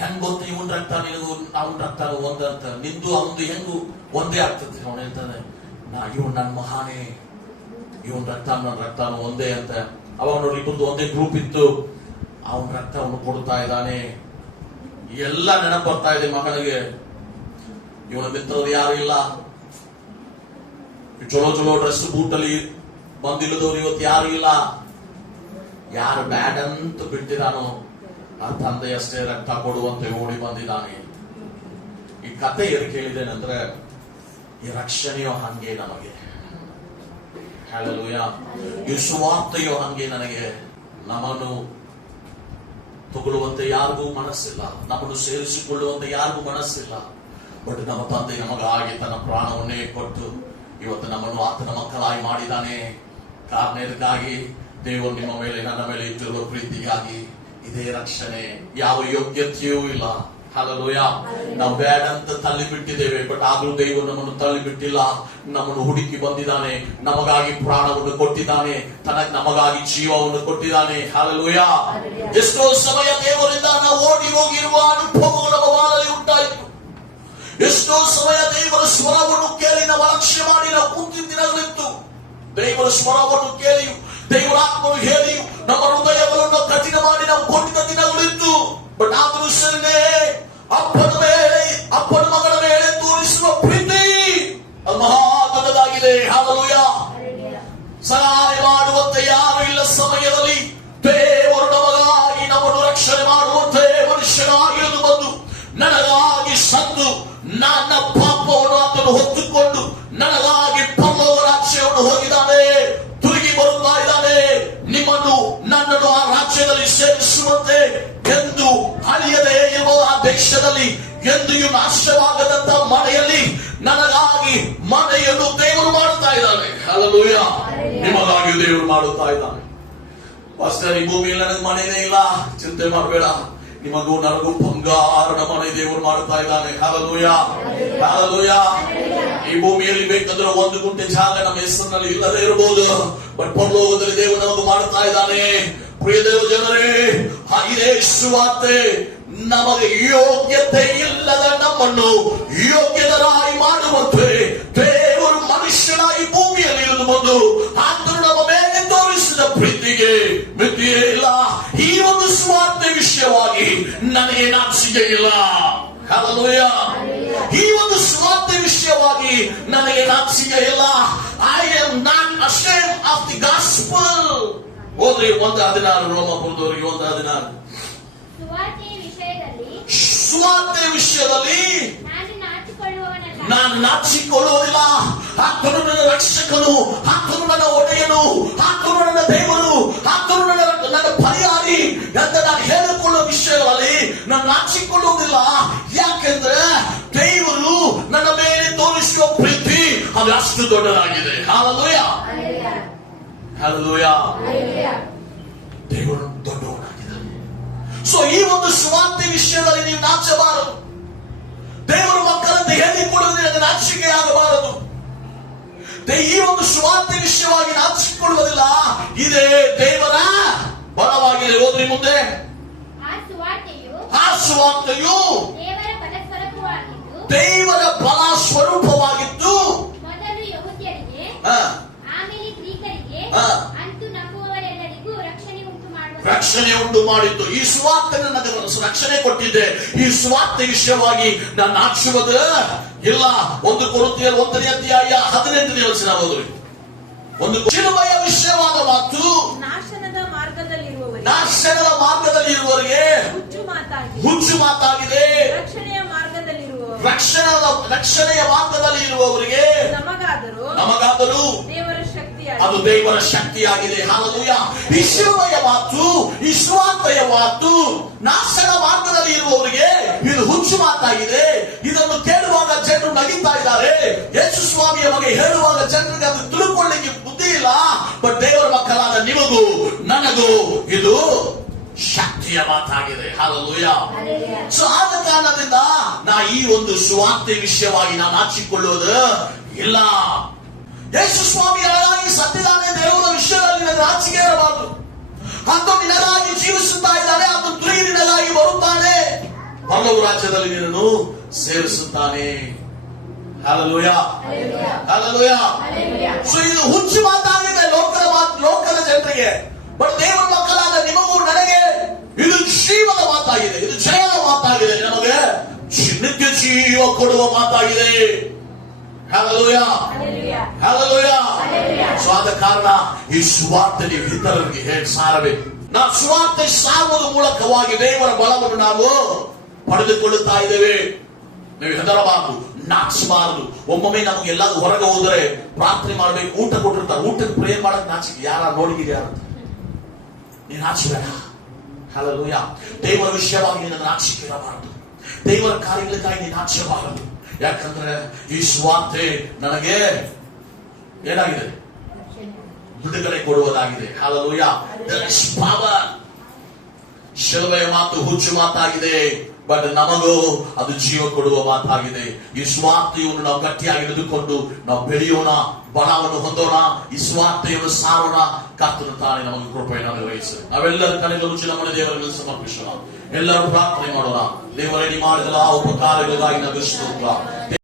ಹೆಂಗ್ ಗೊತ್ತು ಇವನ್ ರಕ್ತ ನಿನಗೂ ಅವನ ರಕ್ತನೂ ಒಂದಂತ? ನಿಂದು ಅವನು ಹೆಂಗು ಒಂದೇ ಆಗ್ತದೆ. ಅವನು ಹೇಳ್ತಾನೆ, ಇವನ್ ನನ್ನ ಮಹಾನೇ, ಇವನ್ ರಕ್ತ ನನ್ನ ರಕ್ತನೂ ಒಂದೇ ಅಂತ. ಅವಾಗ ನೋಡಿ, ಇಬ್ಬರದು ಒಂದೇ ಗ್ರೂಪ್ ಇತ್ತು. ಅವನ ರಕ್ತವನ್ನು ಕೊಡ್ತಾ ಇದ್ದಾನೆ. ಎಲ್ಲ ನೆನಪು ಬರ್ತಾ ಇದೆ ಮಗನಿಗೆ. ಇವನ ಮಿತ್ರರು ಯಾರು ಇಲ್ಲ. ಚಲೋ ಡ್ರೆಸ್ ಬೂಟಲ್ಲಿ ಬಂದಿಲ್ಲದವ್ರು ಇವತ್ತು ಯಾರು ಇಲ್ಲ. ಯಾರು ಬ್ಯಾಡ್ ಅಂತ ಬಿಟ್ಟಿದಾನೋ ಆ ತಂದೆ ಅಷ್ಟೇ ರಕ್ತ ಕೊಡುವಂತೆ ಓಡಿ ಬಂದಿದ್ದಾನೆ. ಈ ಕತೆ ಏನು ಕೇಳಿದೇನೆಂದ್ರೆ, ಈ ರಕ್ಷಣೆಯೋ ಹಂಗೆ ನಮಗೆ, ಹಲ್ಲೆಲೂಯಾ, ಈ ಸುವಾರ್ತೆಯೋ ಹಂಗೆ ನನಗೆ. ನಮ್ಮನ್ನು ತಗೊಳ್ಳುವಂತೆ ಯಾರಿಗೂ ಮನಸ್ಸಿಲ್ಲ, ನಮ್ಮನ್ನು ಸೇರಿಸಿಕೊಳ್ಳುವಂತೆ ಯಾರಿಗೂ ಮನಸ್ಸಿಲ್ಲ. ಬಟ್ ನಮ್ಮ ತಂದೆ ನಮಗಾಗಿ ತನ್ನ ಪ್ರಾಣವನ್ನೇ ಕೊಟ್ಟು ಇವತ್ತು ನಮ್ಮನ್ನು ಆತನ ಮಕ್ಕಳಾಗಿ ಮಾಡಿದ್ದಾನೆ. ಕಾರಣ ಇದಕ್ಕಾಗಿ, ದೇವರು ನಿಮ್ಮ ಮೇಲೆ ನನ್ನ ಮೇಲೆ ಇಟ್ಟಿರುವ ಪ್ರೀತಿಗಾಗಿ. ಇದೇ ರಕ್ಷಣೆ. ಯಾವ ಯೋಗ್ಯತೆಯೂ ಇಲ್ಲ. ಹಲ್ಲೆಲೂಯಾ. ನಾವು ಬ್ಯಾಡ್ ಅಂತ ತಳ್ಳಿ ಬಿಟ್ಟಿದ್ದೇವೆ, ಬಟ್ ಆದ್ರೂ ದೇವರು ನಮ್ಮನ್ನು ತಳ್ಳಿ ಬಿಟ್ಟಿಲ್ಲ. ನಮ್ಮನ್ನು ಹುಡುಕಿ ಬಂದಿದ್ದಾನೆ, ನಮಗಾಗಿ ಪ್ರಾಣವನ್ನು ಕೊಟ್ಟಿದ್ದಾನೆ, ನಮಗಾಗಿ ಜೀವವನ್ನು ಕೊಟ್ಟಿದ್ದಾನೆ. ಹಲ್ಲೆಲೂಯಾ. ಎಷ್ಟೋ ಸಮಯ ದೇವರಿಂದ ನಾವು ಓಡಿ ಹೋಗಿರುವ ಅನುಭವಗಳು ನಮ್ಮ ಬಾಳಲ್ಲಿ ಉಂಟಾಯಿತು. ಎಷ್ಟೋ ಸಮಯ ದೇವರ ಸ್ವರವನ್ನು ಕೇಳಿ ನಾವು ಅಲಕ್ಷ್ಯ ಮಾಡಿ ನಾವು ಕೂತಿದ್ದ ದಿನಗಳಿತ್ತು. ದೇವರ ಸ್ವರವನ್ನು ಕೇಳಿ, ದೇವರ ಆತ್ಮನು ಹೇಳಿ ನಮ್ಮ ಹೃದಯಗಳನ್ನು ಕಠಿಣ ಮಾಡಿ ನಾವು ಕೊಟ್ಟಿದ್ದ ದಿನಗಳಿತ್ತು. ಬಟ್ ಆದರೂ ಸರಿನೇ, ಅಪ್ಪನ ಮಗನ ಮೇಲೆ ತೋರಿಸುವ ಪ್ರೀತಿ ಅದು ಮಹಾ ದೊಡ್ಡದಾಗಿದೆ. ಹಲ್ಲೆಲೂಯಾ. ಸಹಾಯ ಮಾಡುವಂತೆ ಯಾರು ಇಲ್ಲ ಸಮಯದಲ್ಲಿ ದೇವರು ನಮಗಾಗಿ ನಮ್ಮನ್ನು ರಕ್ಷಣೆ ಮಾಡುವಂತೆ ಮನುಷ್ಯನಾಗಿ ಬಂದು ನನಗಾಗಿ ಸತ್ತು ನನ್ನ ಪಾಪವನ್ನು ಆತನು ಹೊತ್ತುಕೊಂಡು ನನಗಾಗಿ ಪರಲೋಕ ರಾಜ್ಯವನ್ನು ಹೋಗಿದ್ದಾನೆ. ತಿರುಗಿ ಬರುತ್ತಾ ಇದ್ದಾನೆ. ನಿಮ್ಮನ್ನು ನನ್ನನ್ನು ಆ ರಾಜ್ಯದಲ್ಲಿ ಸೇರಿಸುವಂತೆ, ಎಂದು ಅಳಿಯದೆ ಇರುವ ಆ ದೇಶದಲ್ಲಿ ಎಂದಿಗೂ ನಾಶವಾಗದಂತ ಮನೆಯಲ್ಲಿ ನನಗಾಗಿ ಮನೆಯನ್ನು ದೇವರು ಮಾಡುತ್ತಾ ಇದ್ದಾನೆ. ಹಲ್ಲೆಲೂಯಾ. ನಿಮಗಾಗಿ ದೇವರು ಮಾಡುತ್ತಾ ಇದ್ದಾನೆ. ಪಾಸ್ಟರ್, ಈ ಭೂಮಿಯಲ್ಲಿ ನನಗೆ ಮನೆಯೇ ಇಲ್ಲ, ಚಿಂತೆ ಮಾಡಬೇಡ. ನಿಮಗೂ ನನಗೂ ಬಂಗಾರದ ಮನೆ ದೇವರು ಮಾಡುತ್ತಾ ಇದ್ದಾನೆ. ಹಲ್ಲೆಲೂಯಾ. ಹಲ್ಲೆಲೂಯಾ. ಈ ಭೂಮಿಯಲ್ಲಿ ಬೇಕಂದ್ರೆ 1 ಗುಂಟೆ ಜಾಗ ನಮ್ಮ ಹೆಸರಿನಲ್ಲಿ ಇಲ್ಲದೆ ಇರಬಹುದು, ಬಟ್ ಪರಲೋಕದಲ್ಲಿ ದೇವರು ನಮಗೂ ಮಾಡುತ್ತಾ ಇದ್ದಾನೆ. ಪ್ರಿಯ ದೇವ ಜನರೇ, ಇದೇ ಸುವಾರ್ತೆ ನಮಗೆ ಯೋಗ್ಯತೆ ಇಲ್ಲದ ನಮ್ಮನ್ನು ಯೋಗ್ಯತರಾಗಿ ಮಾಡುವಂತೆ ದೇವರು ಮನುಷ್ಯನಾಗಿ ಭೂಮಿಯಲ್ಲಿ ಇಳಿದು ಬಂದು ಆತನು ನಮ್ಮ ಮೇಲೆ ತೋರಿಸಿದ ಪ್ರೀತಿಗೆ ಮಿತಿಯೇ ಇಲ್ಲ. ಈ ಸುವಾರ್ತೆ ವಿಷಯವಾಗಿ ನನಗೆ ನಾಚಿಕೆ ಇಲ್ಲ. ಹಲ್ಲೆಲೂಯ. ಈ ಒಂದು ಸುವಾರ್ತೆ ವಿಷಯವಾಗಿ ನನಗೆ ನಾಚಿಕೆ ಇಲ್ಲ. I am not ashamed of the gospel. ಓದ್ರಿ 1:16 ರೋಮಾಪುರದವರಿಗೆ 1:16. ಸುವಾರ್ತೆ ವಿಷಯದಲ್ಲಿ ನಾನು ನಾಚಿಕೊಳ್ಳುವುದಿಲ್ಲ. ಆತನು ನನ್ನ ರಕ್ಷಕನು, ಆತನು ನನ್ನ ಒಡೆಯನು, ಆತನು ನನ್ನ ದೇವರು, ಆತನು ನನ್ನ ಪರಿಹಾರಿ ಅಂತ ನಾನು ಹೇಳಿಕೊಳ್ಳುವ ವಿಷಯಗಳಲ್ಲಿ ನಾನು ನಾಚಿಕೊಳ್ಳುವುದಿಲ್ಲ. ಯಾಕೆಂದ್ರೆ ದೇವರು ನನ್ನ ಮೇಲೆ ತೋರಿಸುವ ಪ್ರೀತಿ ಅದು ಅಷ್ಟು ದೊಡ್ಡದಾಗಿದೆ. Hallelujah, hallelujah. ದೇವರು ದೊಡ್ಡವನಾಗಿದ್ದಾನೆ. ಸೊ ಈ ಒಂದು ಸುವಾರ್ತೆ ವಿಷಯದಲ್ಲಿ ನೀವು ನಾಚಬಾರದು. ದೇವರು ಮಕ್ಕಳಂತೆ ಹೇಳಿಕೊಳ್ಳುವುದರಿಂದ ನಾಚಿಕೆ ಆಗಬಾರದು. ಈ ಒಂದು ಸುವಾರ್ತೆ ವಿಷಯವಾಗಿ ನಾಚಿಕೊಳ್ಳುವುದಿಲ್ಲ. ಇದೇ ದೇವರ ಬಲವಾಗಿದೆ. ಓದ್ರಿ ಮುಂದೆ. ಆ ಸುವಾರ್ತೆಯು ದೇವರ ಬಲ ಸ್ವರೂಪವಾಗಿದ್ದು ಮೊದಲು ಯೆಹೂದ್ಯರಿಗೆ ಆಮೇಲೆ ಗ್ರೀಕರಿಗೆ ಅಂತೂ ನಂಬುವವರೆಲ್ಲರಿಗೂ ರಕ್ಷಣೆ ಉಂಟು ಮಾಡಿದ್ದು. ಈ ಸುವಾರ್ತೆ ನನಗೆ ರಕ್ಷಣೆ ಕೊಟ್ಟಿದ್ದೆ. ಈ ಸುವಾರ್ತೆ ವಿಷಯವಾಗಿ ನಾನು ನಾಚಿಸುವುದು ಇಲ್ಲ. 1 ಕೊರಿಂಥಿಯರು 1ನೇ ಅಧ್ಯಾಯ 18ನೇ ವಚನ ಓದ್ರಿ. ಒಂದು ಶಿಲುಬೆಯ ವಿಷಯವಾದ ಮಾತು ನಾಶನದ ಮಾರ್ಗದಲ್ಲಿರುವವರಿಗೆ ಹುಚ್ಚು ಮಾತಾಗಿದೆ. ರಕ್ಷಣೆಯ ಮಾರ್ಗದಲ್ಲಿ ಇರುವವರಿಗೆ ನಮಗಾದರೂ ಅದು ದೇವರ ಶಕ್ತಿಯಾಗಿದೆ. ಹಲ್ಲೆಲೂಯ. ಈ ಶಿಲುಬೆಯ ಮಾತು, ಈ ಸುವಾರ್ತೆಯ ಮಾತು ನಾಶನ ಮಾರ್ಗದಲ್ಲಿ ಇರುವವರಿಗೆ ಇದು ಹುಚ್ಚು ಮಾತಾಗಿದೆ. ಇದನ್ನು ಕೇಳುವಾಗ ಜನರು ನಗಿತಾ ಇದ್ದಾರೆ. ಯೇಸು ಸ್ವಾಮಿಯ ಬಗ್ಗೆ ಹೇಳುವಾಗ ಜನರಿಗೆ ಅದು ತಿಳ್ಕೊಳ್ಳಿಕ್ಕೆ ಬುದ್ಧಿ ಇಲ್ಲ. ಬಟ್ ದೇವರ ಮಕ್ಕಳಾದ ನಿಮಗೂ ನನಗೂ ಇದು ಶಕ್ತಿಯ ಮಾತಾಗಿದೆ. ಹಲ್ಲೆಲೂಯ. ಸೊ ಆದ ಕಾರಣದಿಂದ ನಾ ಈ ಒಂದು ಸುವಾರ್ತೆ ವಿಷಯವಾಗಿ ನಾನು ನಾಚಿಕೊಳ್ಳುವುದು ಇಲ್ಲ. ಯೇಸು ಸ್ವಾಮಿ ನನಗಾಗಿ ಸತ್ತಿದ್ದಾನೆ ದೇವರ ವಿಷಯದಲ್ಲಿ ನನಗೆ ನಾಚಿಕೆ ಇರಬಾರದು. ಆತ ನಿನಗಾಗಿ ಜೀವಿಸುತ್ತಾ ಇದ್ದಾನೆ. ಆತ ತಿರುಗಿ ನಿನಗಾಗಿ ಬರುತ್ತಾನೆ. ಪರಲೋಕ ರಾಜ್ಯದಲ್ಲಿ ನಿನ್ನನ್ನು ಸೇರಿಸುತ್ತಾನೆ. Hallelujah, hallelujah. ಸೊ ಇದು ಹುಚ್ಚು ಮಾತಾಗಿದೆ ಲೋಕದ ಜನರಿಗೆ. ಬಟ್ ದೇವರ ಮಕ್ಕಳಾದ ನಿಮಗೂ ನನಗೆ ಇದು ಜೀವದ ಮಾತಾಗಿದೆ. ಇದು ಜಯದ ಮಾತಾಗಿದೆ. ನಮಗೆ ನಿತ್ಯ ಜೀವ ಕೊಡುವ ಮಾತಾಗಿದೆ. Hallelujah, hallelujah. ಸೊ ಆದ ಕಾರಣ ಈ ಸುವಾರ್ತೆ ನೀವು ಇತರರಿಗೆ ಹೇಗೆ ಸಾರಬೇಕು. ನಾವು ಸುವಾರ್ತೆ ಸಾರುವುದರ ಮೂಲಕವಾಗಿ ದೇವರ ಬಲವನ್ನು ನಾವು ಪಡೆದುಕೊಳ್ಳುತ್ತಾ ಇದ್ದೇವೆ. ನೀವು ಹೆದರಬಾರದು, ನಾಚಿಸಬಾರದು. ಒಮ್ಮೊಮ್ಮೆ ನಮಗೆ ಎಲ್ಲಾದ್ರೂ ಹೊರಗೆ ಹೋದರೆ ಪ್ರಾರ್ಥನೆ ಮಾಡಬೇಕು, ಊಟ ಕೊಟ್ಟಿರ್ತಾರೆ, ಊಟಕ್ಕೆ ಪ್ರೇ ಮಾಡಕ್ ನಾಚಿಕೆ. ಯಾರ ನೋಡಿದ್ದೀರಿ ಯಾರು? ನೀನು ನಾಚಿಬೇಡ. ಹಲ್ಲೆಲೂಯ. ದೇವರ ವಿಷಯವಾಗಿ ನಿನ್ನ ನಾಚಿಕೆ ಇರಬಾರದು. ದೇವರ ಕಾರ್ಯಗಳಿಗಾಗಿ ನೀನು ನಾಚಬಾರದು. ಯಾಕಂದ್ರೆ ಈ ಸುವಾರ್ತೆ ನನಗೆ ಏನಾಗಿದೆ? ಬಿಡುಗಡೆ ಕೊಡುವುದಾಗಿದೆ. ಹಲ್ಲೆಲೂಯ. There is power. ಶಿಲುಬೆಯ ಮಾತು ಹುಚ್ಚು ಮಾತಾಗಿದೆ. ಬಟ್ ನಮಗೂ ಅದು ಜೀವ ಕೊಡುವ ಮಾತಾಗಿದೆ. ಈ ಸ್ವಾರ್ಥೆಯನ್ನು ನಾವು ಗಟ್ಟಿಯಾಗಿ ಹಿಡಿದುಕೊಂಡು ನಾವು ಬೆಳೆಯೋಣ, ಬಲವನ್ನು ಹೊಂದೋಣ, ಈ ಸ್ವಾರ್ಥೆಯನ್ನು ಸಾರೋಣ. ಕರ್ತನು ತಾನೇ ನಮಗೆ ಕೃಪೆಯನ್ನು ಅನುಗ್ರಹಿಸಿ. ನಾವೆಲ್ಲರ ಕಡೆಗೆ ಮುಚ್ಚಿ ನಮ್ಮನ್ನು ದೇವರಲ್ಲಿ ಸಮರ್ಪಿಸೋಣ. ಎಲ್ಲರೂ ಪ್ರಾರ್ಥನೆ ಮಾಡೋಣ. ದೇವರೇ, ನೀ ಮಾಡಿದ ಆ ಉಪಕಾರಗಳಿಗಾಗಿ ನಾವು ಸ್ತೋತ್ರ.